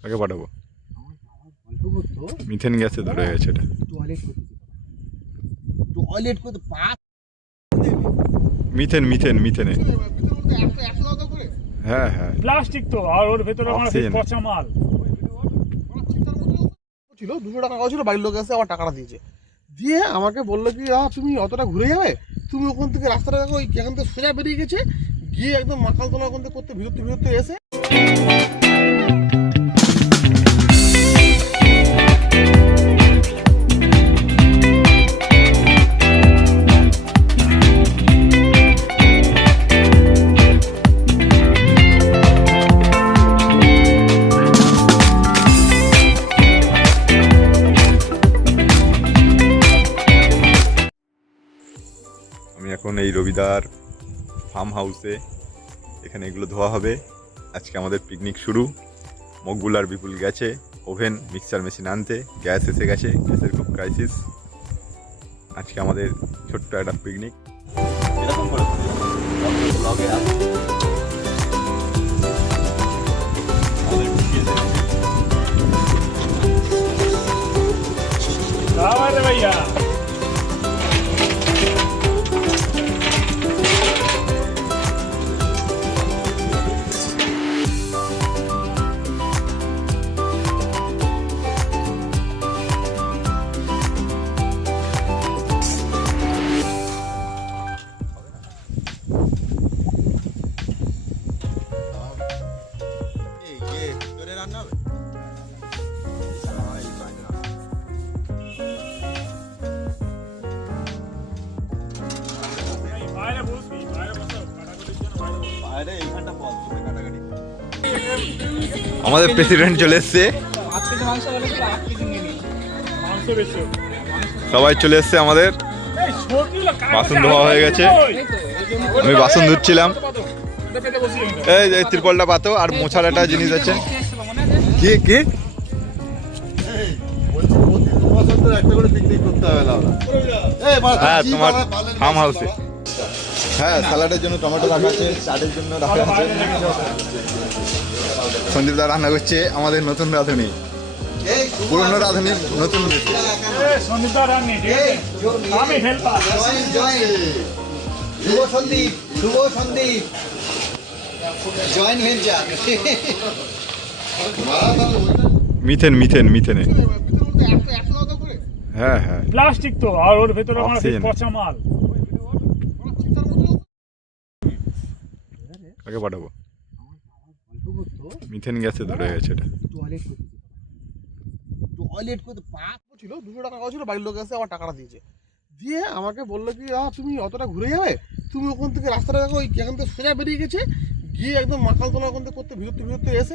কাকে পাঠাবো? মিথেন গ্যাসে ধরে গেছে এটা। টয়লেট করতে মিথেন মিথেন মিথেনে। হ্যাঁ হ্যাঁ প্লাস্টিক তো, আর ওর ভেতরে Oxygen. পচা মাল ছিল। 200 টাকা ছিল, বাড়ির লোক এসে আবার টাকাটা দিয়েছে। দিয়ে আমাকে বললো কি তুমি অতটা ঘুরে যাবে, তুমি ওখান থেকে রাস্তাটা দেখো, ওই এখান থেকে সোজা বেরিয়ে গেছে, গিয়ে একদম মাকালতলা ওখান থেকে করতে বিরক্তি বিরক্তি এসে আমি এখন এই রবিদার ফার্ম হাউসে, এখানে এগুলো ধোয়া হবে। আজকে আমাদের পিকনিক শুরু। মকবুল আর বিপুল গেছে ওভেন মিক্সচার মেশিন আনতে, গ্যাস এসে গেছে, গ্যাসের খুব ক্রাইসিস। আজকে আমাদের ছোট্ট একটা পিকনিক। এরকম করে ভাইয়া। আমাদের প্রেসিডেন্ট চলে এসছে, সবাই চলে এসছে আমাদের। বাসন ধোয়া হয়ে গেছে, আমি বাসন ধুচ্ছিলাম। এই যে ত্রিপলটা পাতো, আর মোছার একটা জিনিস আছে। কি কি হ্যাঁ তোমার ফার্ম হাউসে। হ্যাঁ স্যালাডের জন্য টমেটো রাখা আছে, চাটের জন্য রাখা আছে। সন্দীপ দা রান্না করছে আমাদের নতুন রাঁধুনি, পুরনো রাঁধুনি নতুন। মিথেন মিথেন মিথেনে। হ্যাঁ হ্যাঁ প্লাস্টিক তো, আর ওর ভেতরে Oxygen. পচা মাল। কাকে পাঠাবো? মিথেন গ্যাসে ধরে গেছে এটা। টয়লেট করতে ছিল। 200 টাকা ছিল, বাড়ির লোক এসে আবার টাকাটা দিয়েছে। দিয়ে আমাকে বললো কি তুমি অতটা ঘুরে যাবে, তুমি ওখান থেকে রাস্তাটা দেখো, ওই এখান থেকে সোজা বেরিয়ে গেছে, গিয়ে একদম মাকালতলা ওখান থেকে করতে বিরক্তি বিরক্তি এসে